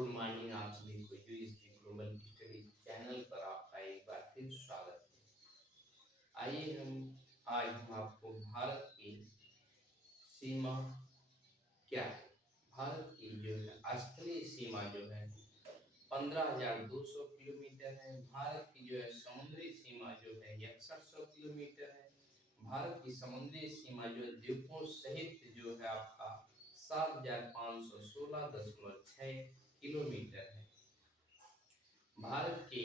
Good morning आप सभी को यूएसडी ग्लोबल स्टडी चैनल पर आपका एक बार फिर स्वागत है। आइए हम आपको भारत की सीमा क्या है, भारत की जो है स्थलीय सीमा जो है 15,200 किलोमीटर है। भारत की जो है समुद्री सीमा जो है 6100 किलोमीटर है। भारत की समुद्री सीमा जो है द्वीपों सहित जो है आपका 7,516.6 किलोमीटर है। भारत के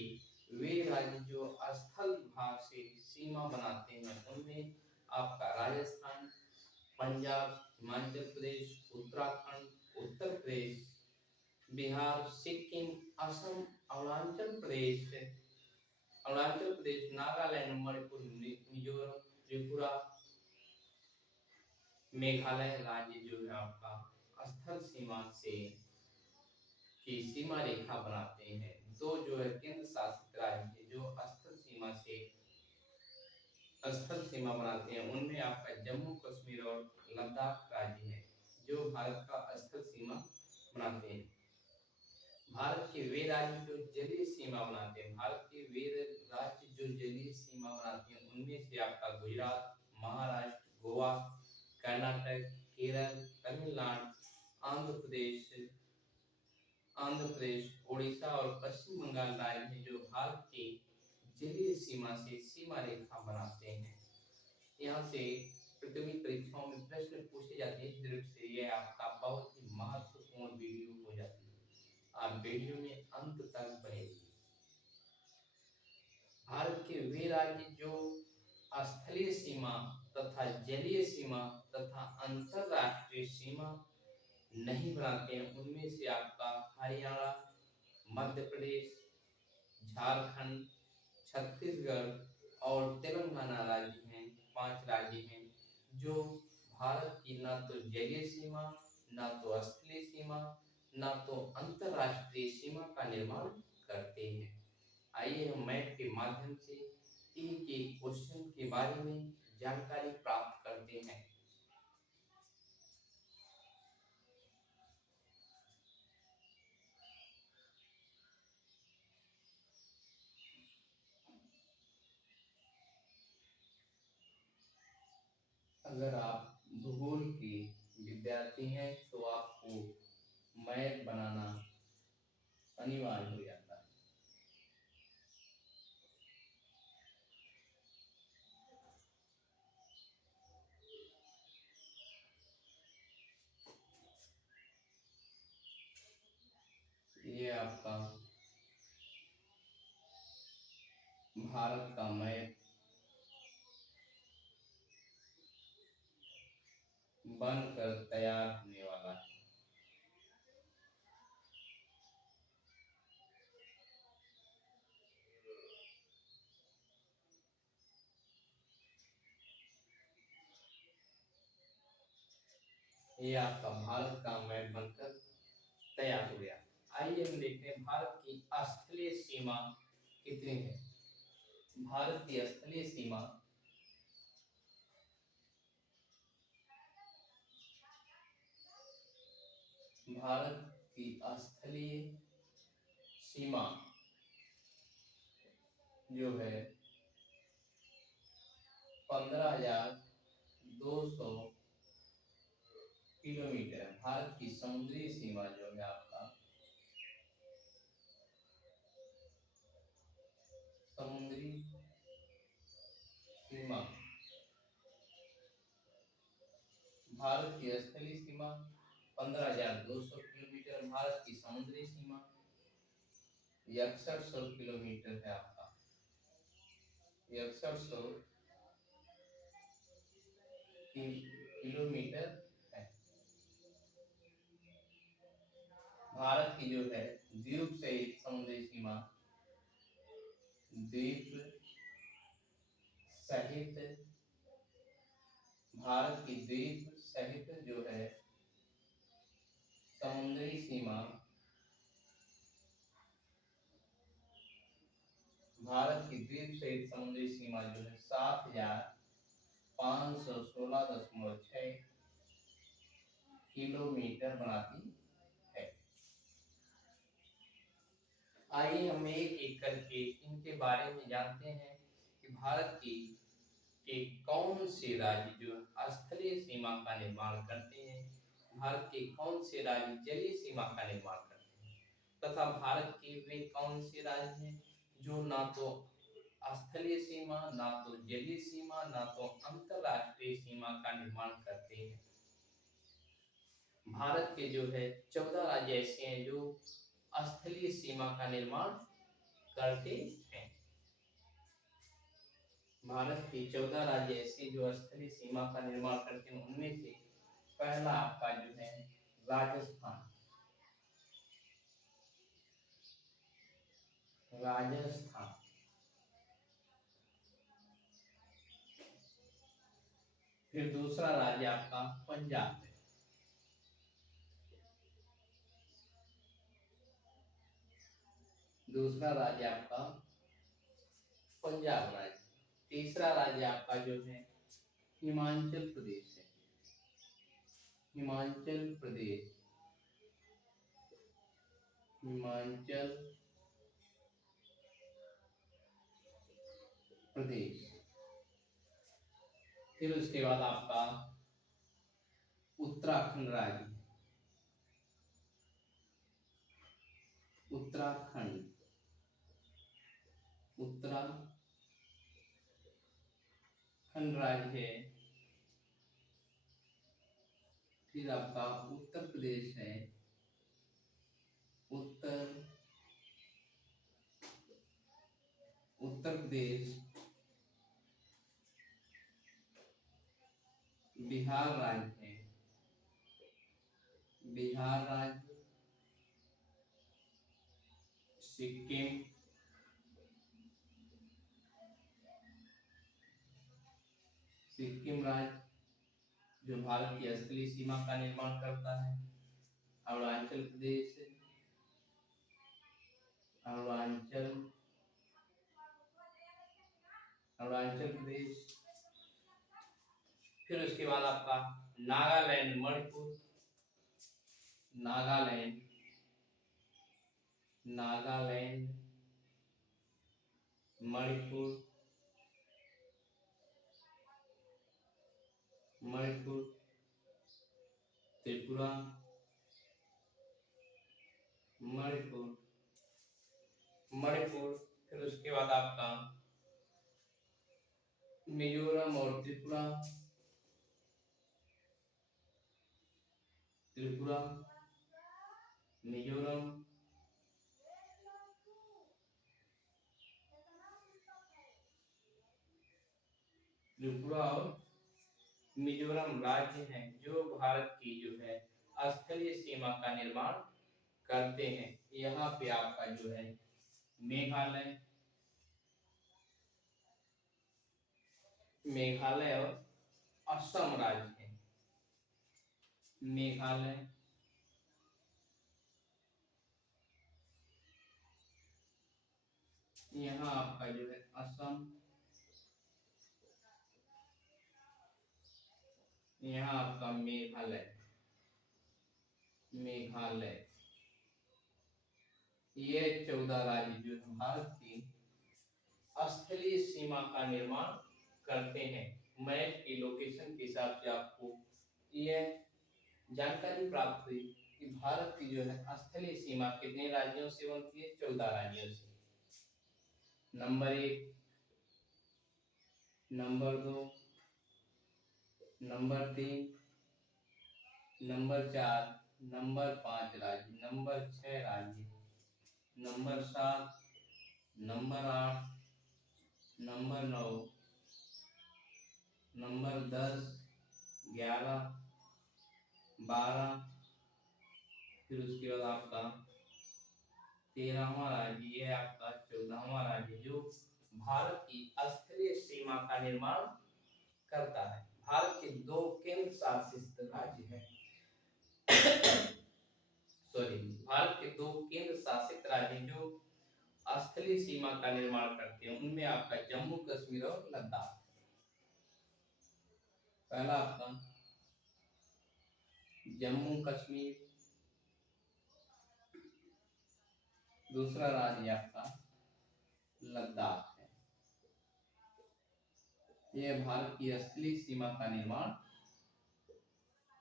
वे राज्य जो स्थल भाग से सीमा बनाते हैं उनमें आपका राजस्थान, पंजाब, हिमाचल प्रदेश, उत्तराखंड, उत्तर प्रदेश, बिहार, सिक्किम, असम, अरुणाचल प्रदेश, नागालैंड, मणिपुर, मिजोरम, त्रिपुरा, मेघालय राज्य जो है आपका स्थल सीमा से की सीमा रेखा बनाते हैं। दो जो है केंद्र शासित राज्य जो स्थल सीमा बनाते हैं उनमें आपका जम्मू कश्मीर और लद्दाख राज्य है जो भारत का स्थल सीमा बनाते हैं। भारत के वे राज्य जो जलीय सीमा बनाते हैं, भारत के वे राज्य जो जलीय सीमा बनाते हैं उनमें से आपका गुजरात, महाराष्ट्र, गोवा, कर्नाटक, केरल, तमिलनाडु, आंध्र प्रदेश आंध्र प्रदेश, उड़ीसा और पश्चिम बंगाल राज्य हैं जो भारत की जलीय सीमा से सीमा रेखा बनाते हैं। यहाँ से प्रतियोगी परीक्षाओं में प्रश्न पूछे जाते हैं, इस दृष्टि से ये आपका बहुत ही महत्वपूर्ण वीडियो हो जाती है। आप वीडियो में अंत तक बने रहिए। भारत के वे राज्य जो स्थलीय सीमा तथा जलीय सीमा तथा अंतरराष्ट्रीय सीमा नहीं बनाते हैं उनमें से आपका हरियाणा, मध्य प्रदेश, झारखंड, छत्तीसगढ़ और तेलंगाना राज्य हैं। 5 राज्य हैं जो भारत की ना तो जलीय सीमा, ना तो स्थलीय सीमा, ना तो अंतरराष्ट्रीय सीमा का निर्माण करते हैं। आइए हम मैप के माध्यम से एक एक क्वेश्चन के बारे में जानकारी प्राप्त करते हैं। अगर आप भूगोल के विद्यार्थी हैं तो आपको मैप बनाना अनिवार्य हो जाता है। ये आपका भारत का मैप बनकर तैयार होने वाला है। ये आपका भारत का मैप बनकर तैयार हो गया। आइए हम देखते हैं भारत की स्थलीय सीमा कितनी है। भारत की स्थलीय सीमा भारत की स्थलीय सीमा जो है 15,200 किलोमीटर है। भारत की समुद्री सीमा जो है आपका समुद्री सीमा, भारत की स्थलीय सीमा 15,200 किलोमीटर, भारत की समुद्री सीमा 6100 किलोमीटर है आपका 6100 किलोमीटर है। भारत की जो है द्वीप सहित समुद्री सीमा, द्वीप सहित भारत की द्वीप सहित जो है समुद्री सीमा, भारत की द्वीप सहित समुद्री सीमा जो है 7,516.6 किलोमीटर बनाती है। आइए हम एक एक करके इनके बारे में जानते हैं कि भारत की के कौन से राज्य जो स्थलीय सीमा का निर्माण करते हैं, भारत के कौन से राज्य जलीय सीमा का निर्माण करते हैं, तथा भारत के वे कौन से राज्य हैं जो ना तो स्थलीय सीमा, ना तो जलीय सीमा, ना तो अंतरराष्ट्रीय सीमा का निर्माण करते हैं। भारत के जो है 14 राज्य ऐसे हैं जो स्थलीय सीमा का निर्माण करते हैं। भारत के 14 राज्य ऐसे जो स्थलीय सीमा का निर्माण करते हैं, उनमें से पहला आपका जो है राजस्थान। राजस्थान। फिर दूसरा राज्य आपका पंजाब है। दूसरा राज्य आपका पंजाब राज्य। तीसरा राज्य आपका जो है हिमाचल प्रदेश है। हिमाचल प्रदेश। हिमाचल प्रदेश। फिर उसके बाद आपका उत्तराखंड राज्य। उत्तराखंड। उत्तराखंड राज्य है। फिर आपका उत्तर प्रदेश है। उत्तर प्रदेश। बिहार राज्य है। बिहार राज्य। सिक्किम। सिक्किम राज्य जो भारत की स्थलीय सीमा का निर्माण करता है। अरुणाचल प्रदेश। अरुणाचल अरुणाचल प्रदेश। फिर उसके बाद आपका नागालैंड, मणिपुर। नागालैंड। नागालैंड, मणिपुर। मणिपुर। त्रिपुरा। मणिपुर। मणिपुर। फिर उसके बाद आपका मिजोरम और त्रिपुरा। त्रिपुरा। मिजोरम। त्रिपुरा और मिजोरम राज्य हैं जो भारत की जो है स्थलीय सीमा का निर्माण करते हैं। यहाँ पे आपका जो है मेघालय। मेघालय और असम राज्य है। मेघालय। यहाँ आपका जो है असम। यहाँ आपका मेघालय। मेघालय। ये 14 राज्य जो है भारत की स्थलीय सीमा का निर्माण करते हैं। मैप की लोकेशन के हिसाब से आपको यह जानकारी प्राप्त हुई कि भारत की जो है स्थलीय सीमा कितने राज्यों से बनती है? 14 राज्यों से। Number 1, number 2, number 3, number 4, number 5 राज्य, नंबर 6 राज्य, नंबर 7, नंबर 8, नंबर 9, नंबर 10, 11, 12। फिर उसके बाद आपका 13वां राज्य, ये आपका 14वां राज्य जो भारत की स्थलीय सीमा का निर्माण करता है। भारत के 2 केंद्र शासित राज्य हैं। सॉरी, भारत के 2 केंद्र शासित राज्य जो स्थलीय सीमा का निर्माण करते हैं, उनमें आपका जम्मू कश्मीर और लद्दाख। पहला आपका जम्मू कश्मीर। दूसरा राज्य आपका लद्दाख है। ये भारत की असली सीमा का निर्माण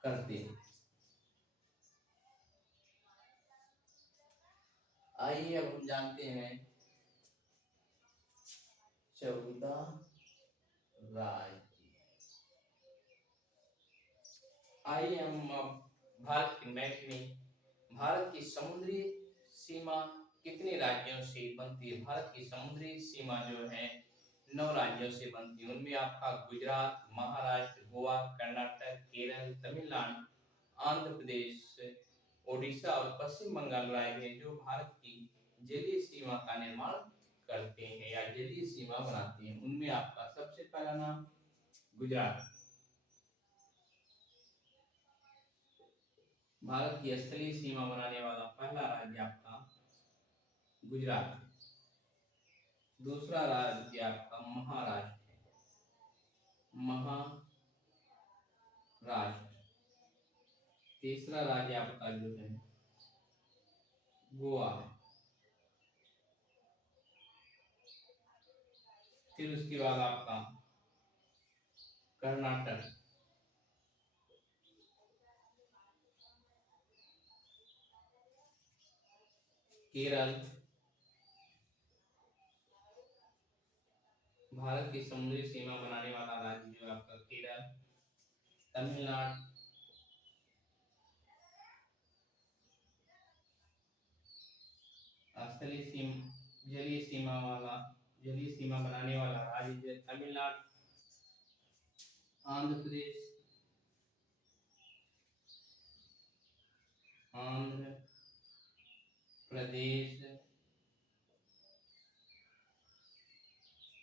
करते हैं। आइए अब हम जानते हैं 14 राज्य। आइए हम अब भारत के मैप में भारत की समुद्री सीमा कितने राज्यों से बनती है। भारत की समुद्री सीमा जो है 9 राज्यों से बनती है। उनमें आपका गुजरात, महाराष्ट्र, गोवा, कर्नाटक, केरल, तमिलनाडु, आंध्र प्रदेश, ओडिशा और पश्चिम बंगाल राज्य हैं, जो भारत की जलीय सीमा का निर्माण करते हैं या जलीय सीमा बनाते हैं। उनमें आपका सबसे पहला नाम गुजरात। भारत की स्थलीय सीमा बनाने वाला पहला राज्य आपका गुजरात है। दूसरा राज्य आपका महाराष्ट्र है। महाराष्ट्र। तीसरा राज्य आपका जो है गोवा है। फिर उसके बाद आपका कर्नाटक, केरल, भारत की समुद्री सीमा बनाने वाला राज्य जो आपका केरल, तमिलनाडु, स्थलीय सीमा जलीय सीमा बनाने वाला राज्य जो है तमिलनाडु, आंध्र प्रदेश, आंध्र प्रदेश,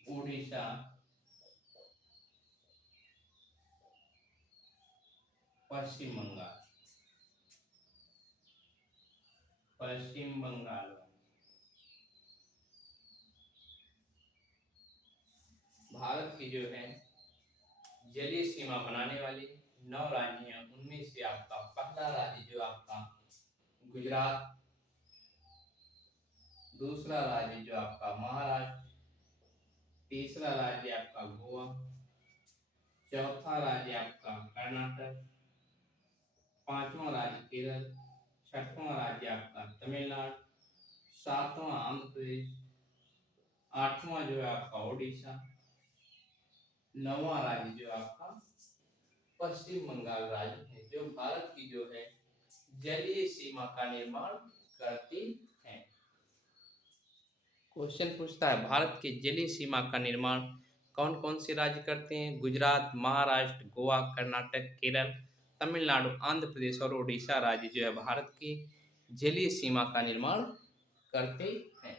उड़ीसा, पश्चिम बंगाल। पश्चिम बंगाल भारत की जो है जलीय सीमा बनाने वाले 9 राज्य हैं। उनमें से आपका पहला राज्य जो आपका गुजरात, दूसरा राज्य जो आपका महाराष्ट्र, तीसरा राज्य आपका गोवा, चौथा राज्य आपका कर्नाटक, पांचवा राज्य केरल, छठवां राज्य आपका तमिलनाडु, सातवां आंध्र प्रदेश, आठवां जो है आपका ओडिशा, नौवां राज्य जो आपका पश्चिम बंगाल राज्य है, जो भारत की जो है जलीय सीमा का निर्माण करती है। क्वेश्चन पूछता है भारत के जलीय सीमा का निर्माण कौन कौन से राज्य करते हैं। गुजरात, महाराष्ट्र, गोवा, कर्नाटक, केरल, तमिलनाडु, आंध्र प्रदेश और ओडिशा राज्य जो है भारत की जलीय सीमा का निर्माण करते हैं।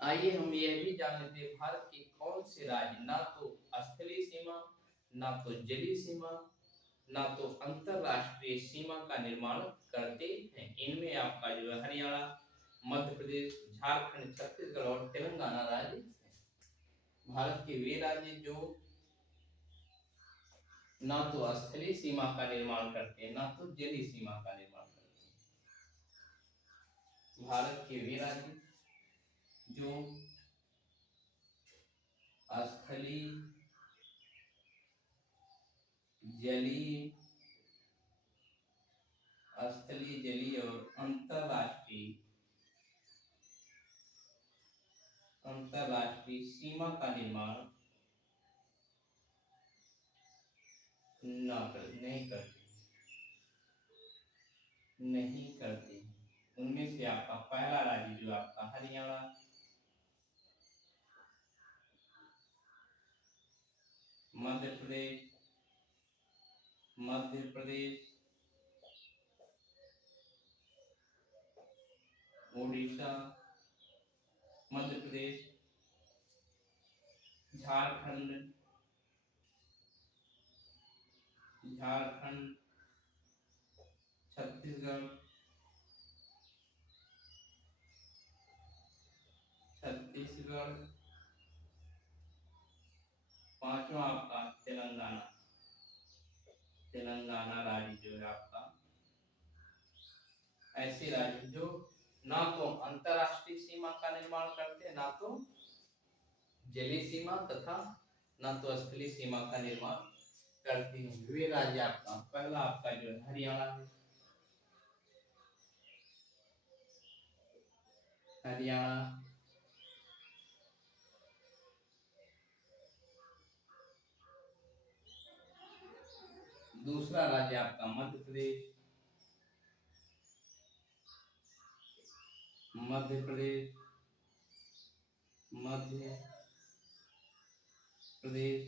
आइए हम यह भी जान लेते हैं भारत के कौन से राज्य ना तो स्थलीय सीमा, ना तो जलीय सीमा, ना तो अंतरराष्ट्रीय सीमा का निर्माण करते हैं। इनमें आपका जो है हरियाणा, मध्य प्रदेश, झारखंड, छत्तीसगढ़ और तेलंगाना राज्य है। भारत के वे राज्य जो ना तो स्थलीय सीमा का निर्माण करते हैं, ना तो जलीय सीमा का निर्माण करते हैं। भारत के वे राज्य जो स्थलीय, जलीय, जलीय और अंतरराष्ट्रीय सीमा का निर्माण नहीं करते। उनमें से आपका पहला राज्य जो आपका हरियाणा, मध्य प्रदेश, ओडिशा, मध्य प्रदेश, झारखंड, छत्तीसगढ़, पांचवा आपका तेलंगाना राज्य जो है आपका ऐसे राज्य जो ना तो अंतरराष्ट्रीय सीमा का निर्माण करते हैं, ना तो जलीय सीमा तथा न तो स्थलीय सीमा का निर्माण करती हैं। वे राज्य आपका पहला आपका जो है हरियाणा है। हरियाणा, दूसरा राज्य आपका मध्य प्रदेश। मध्य प्रदेश, मध्य प्रदेश।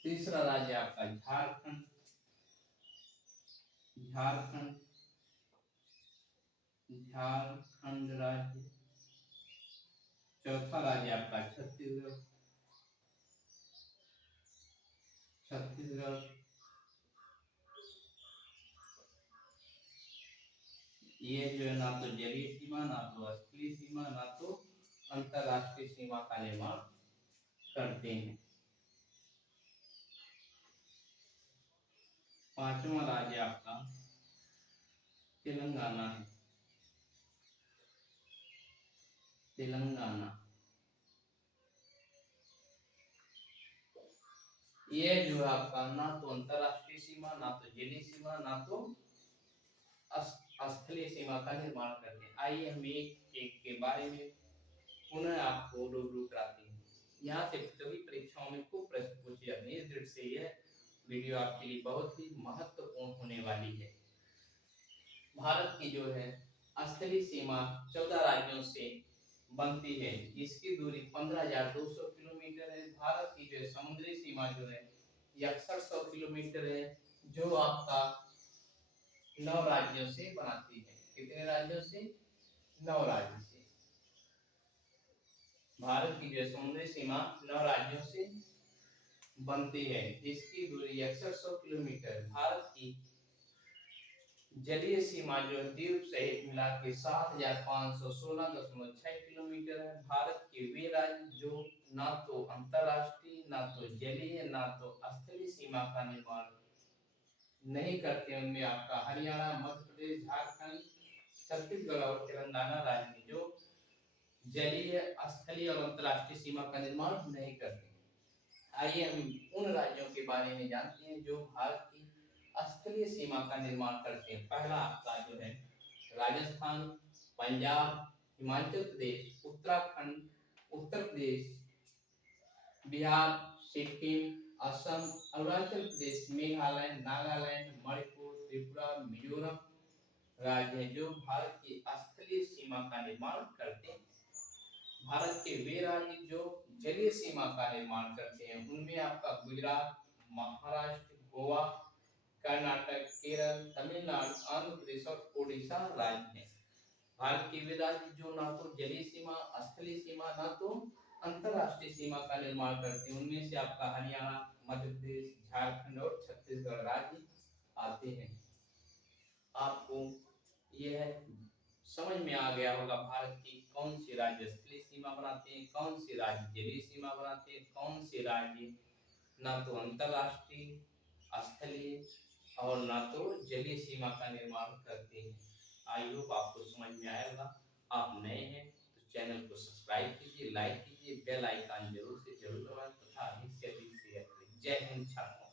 तीसरा राज्य आपका झारखंड। झारखंड, झारखंड राज्य। चौथा राज्य आपका छत्तीसगढ़। छत्तीसगढ़, ये जो है ना तो जलीय सीमा, ना तो स्थलीय सीमा, ना तो अंतरराष्ट्रीय सीमा का निर्माण करते हैं। पांचवा राज्य आपका तेलंगाना है। तेलंगाना, ये जो है आपका ना तो अंतरराष्ट्रीय सीमा, ना तो जलीय सीमा, ना तो स्थलीय सीमा का निर्माण करते हैं। आइए हम एक एक के बारे में पुनः आपको रूबरू कराते हैं। यहाँ से कभी परीक्षाओं में खूब प्रश्न पूछे जाते हैं, इस दृष्टि से यह वीडियो आपके लिए बहुत ही महत्वपूर्ण होने वाली है। भारत की जो है स्थलीय सीमा 14 राज्यों से बनती है, जिसकी दूरी 15,200 किलोमीटर है। भारत की जो समुद्री सीमा जो है 6100 किलोमीटर है, जो आपका 9 राज्यों से बनाती है। कितने राज्यों से? 9 राज्यों से। भारत की जो समुद्री सीमा 9 राज्यों से बनती है, जिसकी दूरी 6100 किलोमीटर। भारत की जलीय सीमा जो द्वीप सहित मिला के 7516.6 किलोमीटर है। भारत के वे राज्य जो ना तो अंतरराष्ट्रीय, ना तो जलीय, ना तो स्थलीय सीमा का निर्माण नहीं करते, उनमें आपका हरियाणा, मध्य प्रदेश, झारखंड, छत्तीसगढ़ और तेलंगाना राज्य जो जलीय, स्थलीय और अंतरराष्ट्रीय सीमा का निर्माण नहीं करते। आइए हम उन राज्यों के बारे में जानते हैं जो भारत की स्थलीय सीमा का निर्माण करते हैं। पहला आपका जो है राजस्थान, पंजाब, हिमाचल प्रदेश, उत्तराखंड, उत्तर प्रदेश, बिहार, सिक्किम, असम, अरुणाचल प्रदेश, मेघालय, नागालैंड, मणिपुर, त्रिपुरा, मिजोरम राज्य है जो भारत की स्थलीय सीमा का निर्माण करते हैं। भारत के वे राज्य जो जलीय सीमा का निर्माण करते हैं, उनमें आपका गुजरात, महाराष्ट्र, गोवा, कर्नाटक, केरल, तमिलनाडु, आंध्र प्रदेश और ओडिशा राज्य है। भारत के वे राज्य जो ना तो जलीय सीमा, स्थलीय सीमा, ना तो अंतरराष्ट्रीय सीमा का निर्माण करते हैं, उनमें से आपका हरियाणा, मध्य प्रदेश, झारखंड और छत्तीसगढ़ राज्य आते हैं। आपको यह समझ में आ गया होगा भारत की कौन से राज्य स्थलीय सीमा बनाते हैं, कौन से राज्य जलीय सीमा बनाते हैं, कौन से राज्य ना तो अंतरराष्ट्रीय, स्थलीय और ना तो जलीय सीमा का निर्माण करते हैं। आई होप आपको समझ में आया होगा। आप नए हैं तो चैनल को सब्सक्राइब कीजिए, लाइक कीजिए, बेल आइकन जरूर से जरूर दबाएं तथा अधिक से अधिक शेयर करें। जय हिंद छात्रों।